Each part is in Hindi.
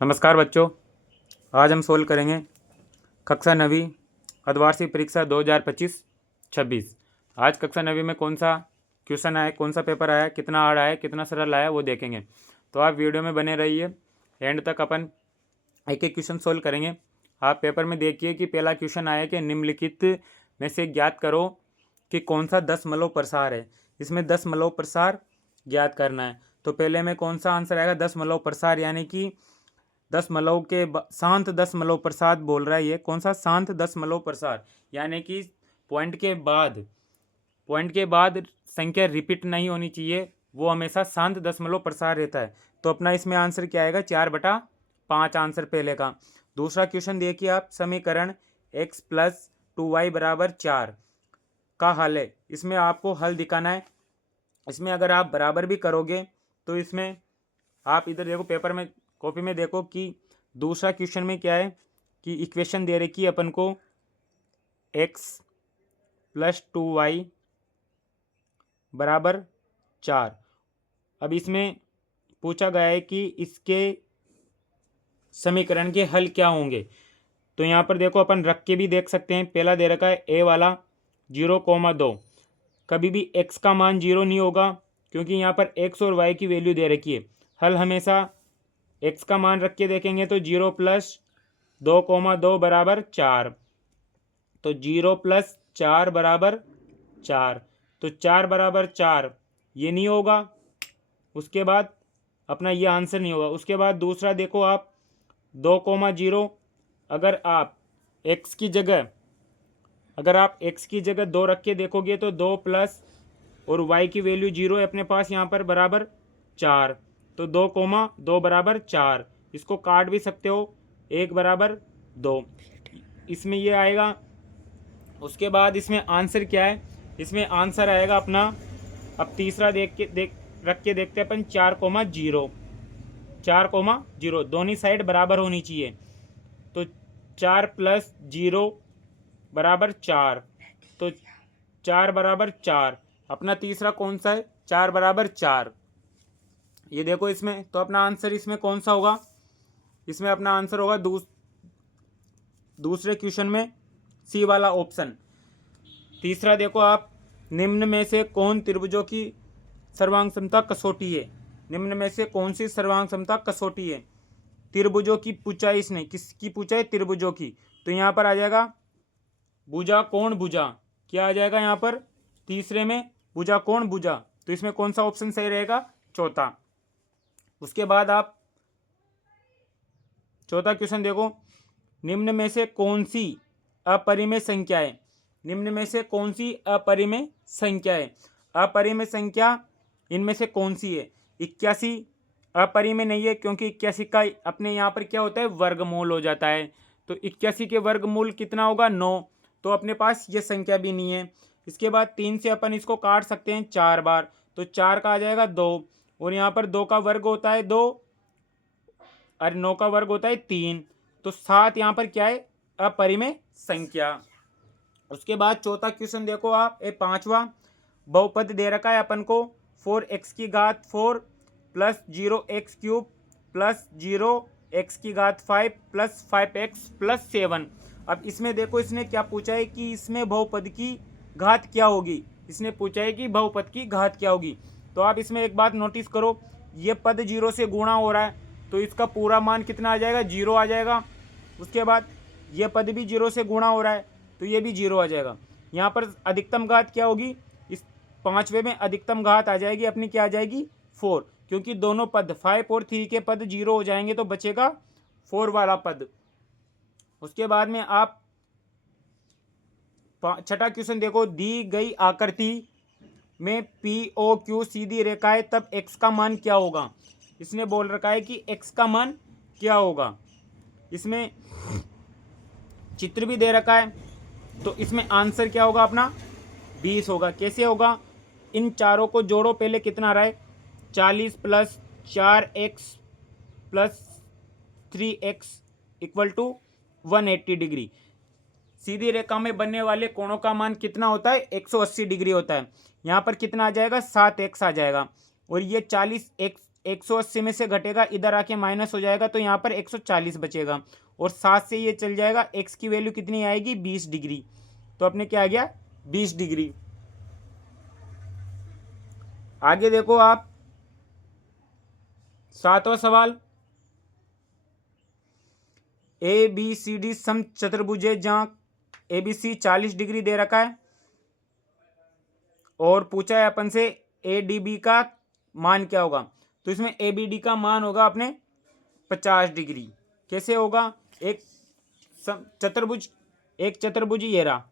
नमस्कार बच्चों, आज हम सोल्व करेंगे कक्षा 9वीं अर्धवार्षिक परीक्षा 2025-26। आज कक्षा 9वीं में कौन सा क्वेश्चन आया, कौन सा पेपर आया, कितना हार्ड आया, कितना सरल आया, वो देखेंगे। तो आप वीडियो में बने रहिए, एंड तक अपन एक एक क्वेश्चन सोल्व करेंगे। आप पेपर में देखिए कि पहला क्वेश्चन आया कि निम्नलिखित में से ज्ञात करो कि कौन सा 10 मलव प्रसार है। इसमें 10 मलव प्रसार ज्ञात करना है। तो पहले में कौन सा आंसर आएगा? 10 मलव प्रसार, यानी कि 10 मलव के शांत 10 मलव प्रसार बोल रहा है। ये कौन सा? शांत 10 मलव प्रसार, यानी कि पॉइंट के बाद संख्या रिपीट नहीं होनी चाहिए, वो हमेशा शांत 10 मलव प्रसार रहता है। तो अपना इसमें आंसर क्या आएगा? 4/5 आंसर पहले का। दूसरा क्वेश्चन देखिए आप, समीकरण x + 2y = 4 का हल है। इसमें आपको हल दिखाना है। इसमें अगर आप बराबर भी करोगे तो इसमें आप इधर देखो, पेपर में कॉपी में देखो कि दूसरा क्वेश्चन में क्या है कि इक्वेशन दे रखी है अपन को x + 2y = 4। अब इसमें पूछा गया है कि इसके समीकरण के हल क्या होंगे। तो यहाँ पर देखो, अपन रख के भी देख सकते हैं। पहला दे रखा है a वाला 0,2। कभी भी x का मान 0 नहीं होगा, क्योंकि यहाँ पर x और y की वैल्यू दे रखी है। हल हमेशा x का मान रख के देखेंगे तो 0 + 2,2 = 4। तो 0 + 4 = 4। तो 4 = 4 ये नहीं होगा। उसके बाद अपना ये आंसर नहीं होगा। उसके बाद दूसरा देखो आप, 2,0 अगर आप x की जगह 2 रख के देखोगे तो 2 प्लस और y की वैल्यू 0 है अपने पास यहाँ पर बराबर 4। तो 2,2 = 4। इसको काट भी सकते हो, 1 = 2, इसमें ये आएगा। उसके बाद इसमें आंसर क्या है? इसमें आंसर आएगा अपना, अब तीसरा रख के देखते हैं अपन, 4,0। 4,0 दोनों साइड बराबर होनी चाहिए। तो 4 + 0 = 4। तो 4 = 4। अपना तीसरा कौन सा है? 4 = 4। ये देखो इसमें, तो अपना आंसर इसमें कौन सा होगा? इसमें अपना आंसर होगा दूसरे क्वेश्चन में सी वाला ऑप्शन। तीसरा देखो आप, निम्न में से कौन त्रिभुजों की सर्वांग क्षमता कसौटी है? निम्न में से कौन सी सर्वांग क्षमता कसौटी है? त्रिभुजों की पूछा है इसने। किसकी पूछा है? त्रिभुजों की। तो यहाँ पर आ जाएगा भुजा कोण भुजा। क्या आ जाएगा यहाँ पर? तीसरे में भुजा कोण भुजा। तो इसमें कौन सा ऑप्शन सही रहेगा? चौथा। उसके बाद आप चौथा क्वेश्चन देखो, निम्न में से कौन सी अपरिमेय संख्या है? निम्न में से कौन सी अपरिमेय संख्या है? अपरिमेय संख्या इनमें से कौन सी है? 81 अपरिमेय नहीं है, क्योंकि 81 का अपने यहाँ पर क्या होता है? वर्गमूल हो जाता है। तो 81 के वर्गमूल कितना होगा? 9। तो अपने पास ये संख्या भी नहीं है। इसके बाद 3 से अपन इसको काट सकते हैं 4 बार। तो 4 का आ जाएगा 2, और यहाँ पर 2 का वर्ग होता है 2, और 9 का वर्ग होता है 3। तो 7 यहाँ पर क्या है? अपरिमेय संख्या। उसके बाद चौथा क्वेश्चन देखो आप, ये पांचवा बहुपद दे रखा है अपन को 4x⁴ + 0x³ + 0x⁵ + 5x + 7। अब इसमें देखो, इसने क्या पूछा है कि इसमें बहुपद की घात क्या होगी। इसने पूछा है कि बहुपद की घात क्या होगी। तो आप इसमें एक बात नोटिस करो, ये पद 0 से गुणा हो रहा है, तो इसका पूरा मान कितना आ जाएगा? 0 आ जाएगा। उसके बाद ये पद भी 0 से गुणा हो रहा है, तो ये भी 0 आ जाएगा। यहाँ पर अधिकतम घात क्या होगी? इस पांचवे में अधिकतम घात आ जाएगी अपनी, क्या आ जाएगी? 4, क्योंकि दोनों पद 5 और 3 के पद 0 हो जाएंगे, तो बचेगा 4 वाला पद। उसके बाद में आप छठा क्वेश्चन देखो, दी गई आकृति में POQ सीधी रेखा है, तब x का मान क्या होगा? इसने बोल रखा है कि x का मान क्या होगा। इसमें चित्र भी दे रखा है, तो इसमें आंसर क्या होगा अपना? 20 होगा। कैसे होगा? इन चारों को जोड़ो, पहले कितना आ रहा है? 40 + 4x + 3x = 180 डिग्री। सीधी रेखा में बनने वाले कोणों का मान कितना होता है? 180 डिग्री होता है। यहाँ पर कितना आ जाएगा? 7x आ जाएगा। और ये 180 में से घटेगा, इधर आके माइनस हो जाएगा, तो यहाँ पर 140 बचेगा और 7 से ये चल जाएगा। एक्स की वैल्यू कितनी आएगी? 20 डिग्री। तो अपने क्या आ गया? 20 डिग्री। आगे देखो आप 7वां सवाल, ए बी सी डी सम चतुर्भुज है जहाँ ए बी सी 40 डिग्री दे रखा है और पूछा है अपन से ए डी बी का मान क्या होगा। तो इसमें ए बी डी का मान होगा अपने 50 डिग्री। कैसे होगा? एक चतुर्भुज ये रहा,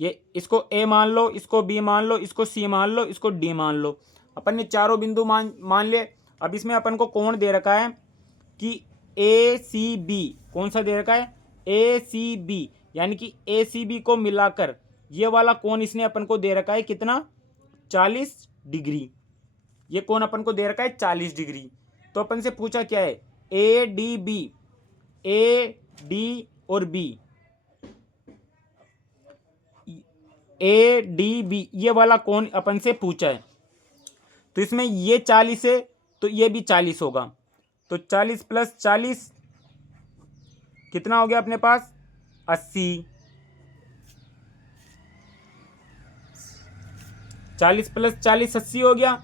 ये इसको ए मान लो, इसको बी मान लो, इसको सी मान लो, इसको डी मान लो। अपन ने चारों बिंदु मान लिए। अब इसमें अपन को कोण दे रखा है कि ए सी बी, कौन सा दे रखा है? ए सी बी, यानी कि ए सी बी को मिलाकर ये वाला कोण इसने अपन को दे रखा है कितना? 40 डिग्री। ये कोण अपन को दे रखा है 40 डिग्री। तो अपन से पूछा क्या है? A D B, A D और बी, ए डी बी ये वाला कोण अपन से पूछा है। तो इसमें ये 40 है तो ये भी 40 होगा। तो 40 प्लस 40 कितना हो गया अपने पास? 80। 40 प्लस 40 80 हो गया।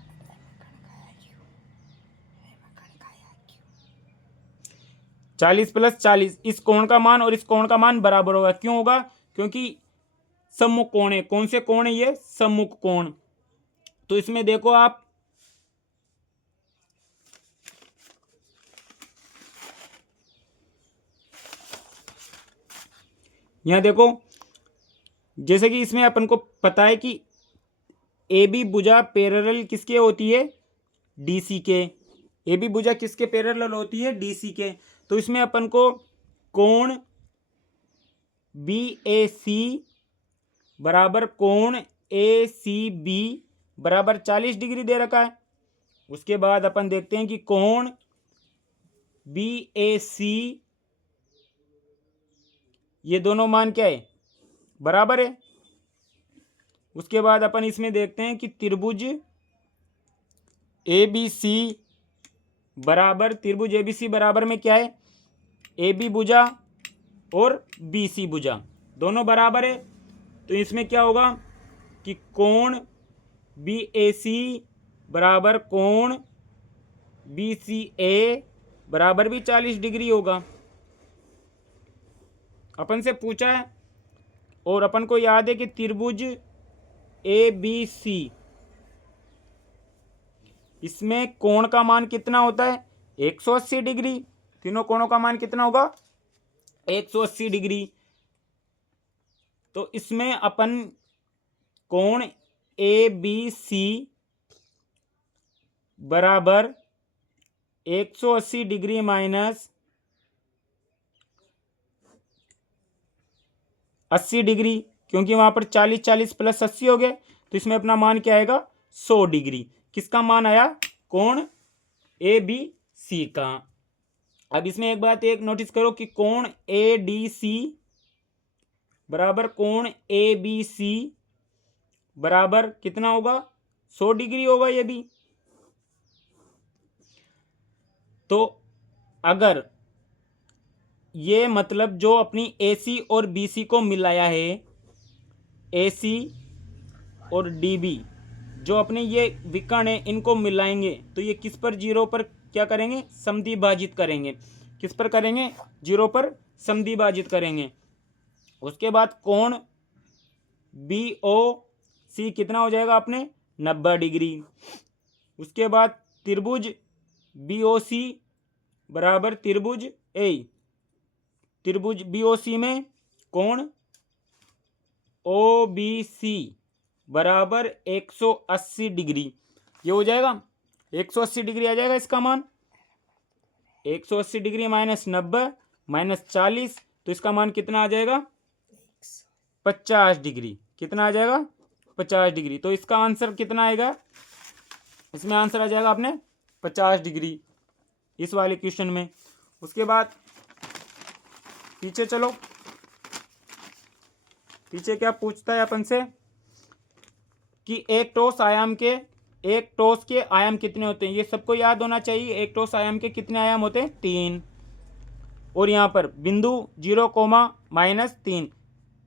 40 प्लस 40, इस कोण का मान और इस कोण का मान बराबर होगा। क्यों होगा? क्योंकि सम्मुख कोण है। कौन से कोण है ये? सम्मुख कोण। तो इसमें देखो आप यहां देखो, जैसे कि इसमें अपन को पता है कि ए बी भुजा पैरेलल किसके होती है? डीसी के। ए बी भुजा किसके पैरेलल होती है? डीसी के। तो इसमें अपन को कोण बी ए सी बराबर कोण ए सी बी बराबर 40 डिग्री दे रखा है। उसके बाद अपन देखते हैं कि कोण बी ए सी, ये दोनों मान क्या है? बराबर है। उसके बाद अपन इसमें देखते हैं कि त्रिभुज ए बी सी बराबर, त्रिभुज ए बी सी बराबर में क्या है? ए बी भुजा और बी सी भुजा दोनों बराबर है। तो इसमें क्या होगा कि कोण बी ए सी बराबर कोण बी सी ए बराबर भी 40 डिग्री होगा। अपन से पूछा है और अपन को याद है कि त्रिभुज ए बी सी, इसमें कोण का मान कितना होता है? 180 डिग्री। तीनों कोणों का मान कितना होगा? 180 डिग्री। तो इसमें अपन कोण ए बी सी बराबर 180 डिग्री माइनस 80 डिग्री, क्योंकि वहां पर 40 प्लस 80 हो गए। तो इसमें अपना मान क्या आएगा? 100 डिग्री। किसका मान आया? कोण ए बी सी का। अब इसमें एक बात एक नोटिस करो कि कोण ए डी सी बराबर कोण ए बी सी बराबर कितना होगा? 100 डिग्री होगा ये भी। तो अगर ये मतलब जो अपनी ए सी और बी सी को मिलाया है, ए सी और डी बी जो अपने ये विकर्ण है इनको मिलाएंगे तो ये किस पर? जीरो पर क्या करेंगे? समद्विभाजित करेंगे। किस पर करेंगे? जीरो पर समद्विभाजित करेंगे। उसके बाद कोण बी ओ सी कितना हो जाएगा अपने? 90 डिग्री। उसके बाद त्रिभुज बी ओ सी बराबर त्रिभुज बी ओ सी में कोण ओ बी सी बराबर 180 डिग्री। ये हो जाएगा 180 डिग्री आ जाएगा इसका मान। 180 डिग्री माइनस 90 माइनस 40, तो इसका मान कितना आ जाएगा? 50 डिग्री। कितना आ जाएगा? 50 डिग्री। तो इसका आंसर कितना आएगा? इसमें आंसर आ जाएगा अपने 50 डिग्री इस वाले क्वेश्चन में। उसके बाद पीछे चलो, पीछे क्या पूछता है अपन से कि एक ठोस आयाम के एक ठोस के आयाम कितने होते हैं, ये सबको याद होना चाहिए। एक ठोस आयाम के कितने आयाम होते हैं, 3। और यहाँ पर बिंदु 0, -3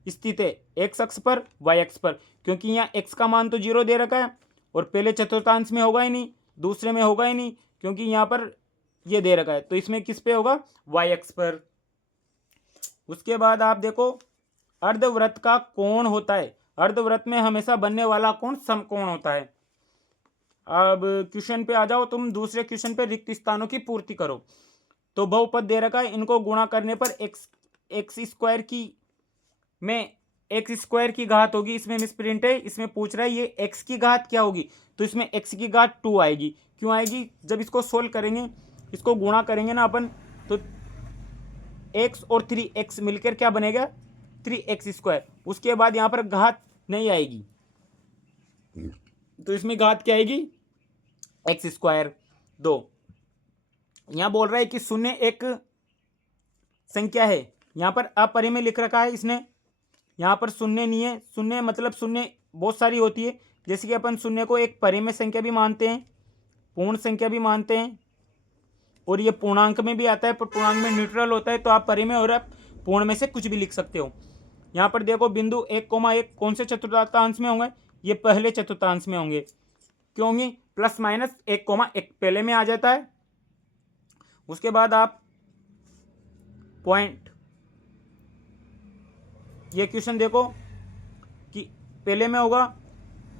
स्थित है एक्स अक्ष पर वाई अक्ष पर, क्योंकि यहाँ एक्स का मान तो 0 दे रखा है और पहले चतुर्थांश में होगा ही नहीं, दूसरे में होगा ही नहीं, क्योंकि यहाँ पर ये दे रखा है, तो इसमें किस पे होगा, वाई अक्ष पर। उसके बाद आप देखो अर्धवृत्त का कोण होता है, अर्धवृत्त में हमेशा बनने वाला कोण समकोण होता है। अब क्वेश्चन पे आ जाओ तुम, दूसरे क्वेश्चन पे रिक्त स्थानों की पूर्ति करो। तो बहुपद दे रखा है, इनको गुणा करने पर एक्स स्क्वायर की में एक्स स्क्वायर की घात होगी, इसमें मिसप्रिंट है, इसमें पूछ रहा है ये एक्स की घात क्या होगी, तो इसमें एक्स की घात 2 आएगी। क्यों आएगी, जब इसको सोल्व करेंगे, इसको गुणा करेंगे ना अपन, तो एक्स और 3x मिलकर क्या बनेगा, 3x स्क्वायर। उसके बाद यहाँ पर घात नहीं आएगी, तो इसमें घात क्या आएगी, एक्स स्क्वायर 2। यहाँ बोल रहा है कि शून्य एक संख्या है, यहाँ पर अपरिमेय लिख रखा है इसने, यहाँ पर शून्य नहीं है। शून्य मतलब शून्य बहुत सारी होती है, जैसे कि अपन शून्य को एक परिमेय संख्या भी मानते हैं, पूर्ण संख्या भी मानते हैं, और ये पूर्णांक में भी आता है, पर पूर्णांक में न्यूट्रल होता है, तो आप परिमेय और आप पूर्ण में से कुछ भी लिख सकते हो। यहाँ पर देखो बिंदु 1,1 कौन से चतुर्थांश में होंगे, ये पहले चतुर्थांश में होंगे। क्यों होंगे, +-1,1 पहले में आ जाता है। उसके बाद आप पॉइंट, ये क्वेश्चन देखो कि पहले में होगा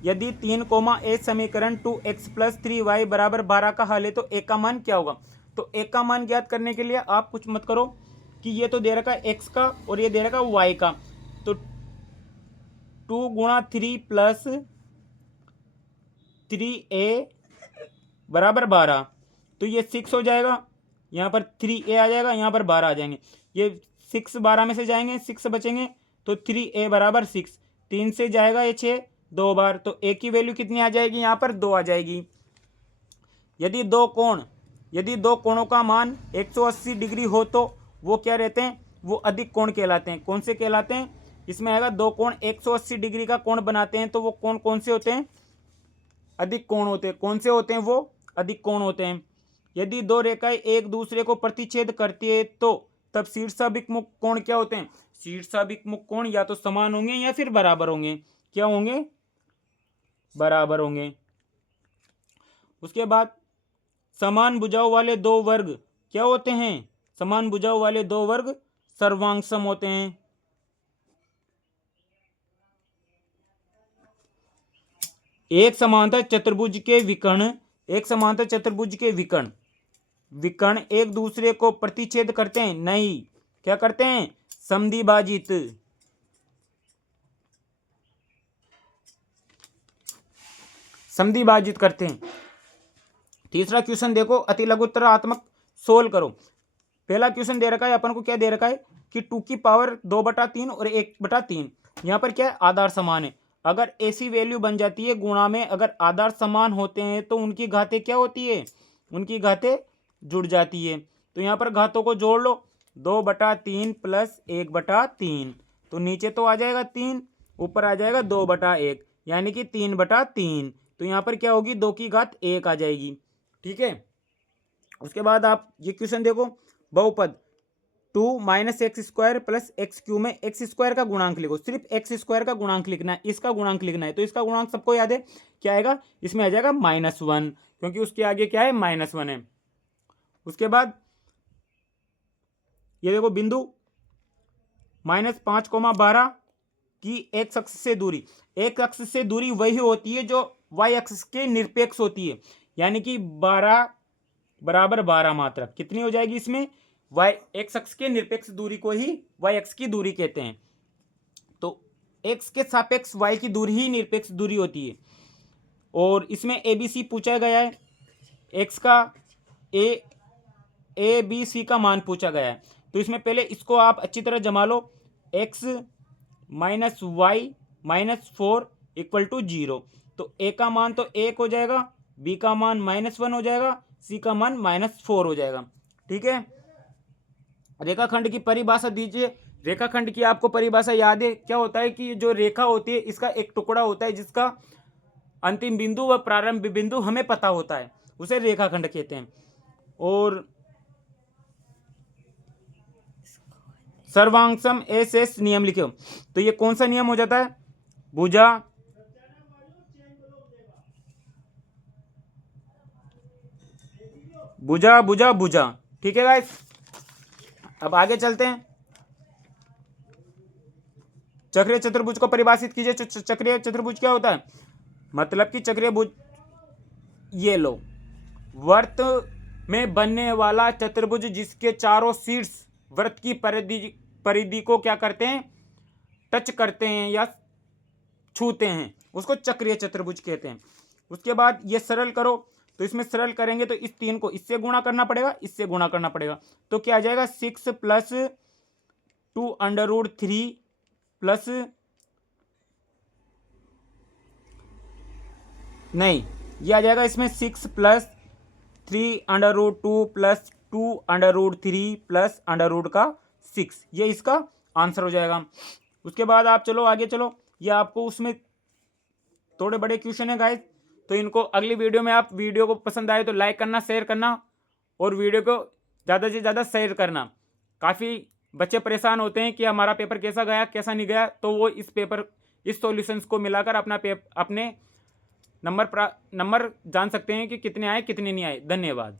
यदि 3,a समीकरण 2x + 3y = 12 का हल है तो a का मान क्या होगा। तो a का मान ज्ञात करने के लिए आप कुछ मत करो कि ये तो दे रखा है x का और ये दे रखा है y का, तो 2 × 3 + 3a = 12, तो ये 6 हो जाएगा, यहाँ पर 3a आ जाएगा, यहाँ पर 12 आ जाएंगे, ये 6 12 में से जाएंगे, 6 बचेंगे, तो 3a = 6, 3 से जाएगा ये 6 2 बार, तो a की वैल्यू कितनी आ जाएगी, यहाँ पर 2 आ जाएगी। यदि दो कोणों का मान 180 डिग्री हो तो वो क्या रहते हैं, वो अधिक कोण कहलाते हैं। कौन से कहलाते हैं, इसमें आएगा दो कोण 180 डिग्री का कोण बनाते हैं, तो वो कोण कौन से होते हैं, अधिक कोण होते हैं। कौन से होते हैं, वो अधिक कोण होते हैं। यदि दो रेखाएं एक दूसरे को प्रतिच्छेद करती है तो तब शीर्षाभिमुख कोण क्या होते हैं, शीर्षाभिमुख कोण या तो समान होंगे या फिर बराबर होंगे। क्या होंगे, बराबर होंगे। उसके बाद समान भुजाओं वाले दो वर्ग क्या होते हैं, समान भुजाओं वाले दो वर्ग सर्वांगसम होते हैं। एक समांतर चतुर्भुज के विकर्ण एक दूसरे को प्रतिच्छेद करते हैं, नहीं, क्या करते हैं, समद्विभाजित करते हैं। तीसरा क्वेश्चन देखो, अति लघुत्तरात्मक सोल्व करो। पहला क्वेश्चन दे रखा है अपन को, क्या दे रखा है कि 2 की पावर 2/3 और 1/3, यहाँ पर क्या है, आधार समान है। अगर ऐसी वैल्यू बन जाती है गुणा में, अगर आधार समान होते हैं तो उनकी घातें क्या होती है, उनकी घातें जुड़ जाती है। तो यहाँ पर घातों को जोड़ लो, 2/3 + 1/3, तो नीचे तो आ जाएगा 3, ऊपर आ जाएगा 2/1, यानी कि 3/3। तो यहाँ पर क्या होगी, 2 की घात 1 आ जाएगी। ठीक है। उसके बाद आप ये क्वेश्चन देखो, बहुपद 2 - x² + x³ में x² का गुणांक लिखो। सिर्फ x² का गुणांक लिखना है, इसका गुणांक लिखना है। तो इसका गुणांक सबको याद है, क्या आएगा, इसमें आ जाएगा -1, क्योंकि उसके आगे क्या है, -1 है। उसके बाद ये देखो बिंदु -5,12 की x अक्ष से दूरी, x अक्ष से दूरी वही होती है जो y अक्ष के निरपेक्ष होती है, यानी कि 12 = 12 मात्रक कितनी हो जाएगी इसमें, y x अक्ष के निरपेक्ष दूरी को ही y अक्ष की दूरी कहते हैं। तो x के सापेक्ष y की दूरी ही निरपेक्ष दूरी होती है। और इसमें ABC पूछा गया है, x का a b c का मान पूछा गया है। तो इसमें पहले इसको आप अच्छी तरह जमा लो, x - y - 4 = 0। तो a का मान तो 1 हो जाएगा, b का मान -1 हो जाएगा, c का मान -4 हो जाएगा। ठीक है। रेखाखंड की परिभाषा दीजिए। रेखाखंड की आपको परिभाषा याद है, क्या होता है कि जो रेखा होती है इसका एक टुकड़ा होता है जिसका अंतिम बिंदु व प्रारंभ बिंदु हमें पता होता है, उसे रेखाखंड कहते हैं। और सर्वांशम एस एस नियम लिखे, तो ये कौन सा नियम हो जाता है? भुजा भुजा भुजा भुजा। ठीक है गाइस, अब आगे चलते हैं। चक्रीय चतुर्भुज को परिभाषित कीजिए। चक्रीय चतुर्भुज क्या होता है? मतलब कि चक्रीय भुज, ये लो, वृत्त में बनने वाला चतुर्भुज जिसके चारों शीर्ष वृत्त की परिधि को क्या करते हैं? टच करते हैं या छूते हैं, उसको चक्रीय चतुर्भुज कहते हैं। उसके बाद ये सरल करो, तो इसमें सरल करेंगे तो इस 3 को इससे गुणा करना पड़ेगा, इससे गुणा करना पड़ेगा, तो क्या आ जाएगा? 6 + 2√3 प्लस, नहीं, ये आ जाएगा इसमें 6 + 3√2 प्लस 2√3 प्लस √6, ये इसका आंसर हो जाएगा। उसके बाद आप चलो आगे चलो, ये आपको उसमें थोड़े बड़े क्वेश्चन है गाइस, तो इनको अगली वीडियो में, आप वीडियो को पसंद आए तो लाइक करना, शेयर करना और वीडियो को ज़्यादा से ज़्यादा शेयर करना। काफ़ी बच्चे परेशान होते हैं कि हमारा पेपर कैसा गया कैसा नहीं गया, तो वो इस सॉल्यूशंस को मिलाकर अपने नंबर जान सकते हैं कि कितने आए कितने नहीं आए। धन्यवाद।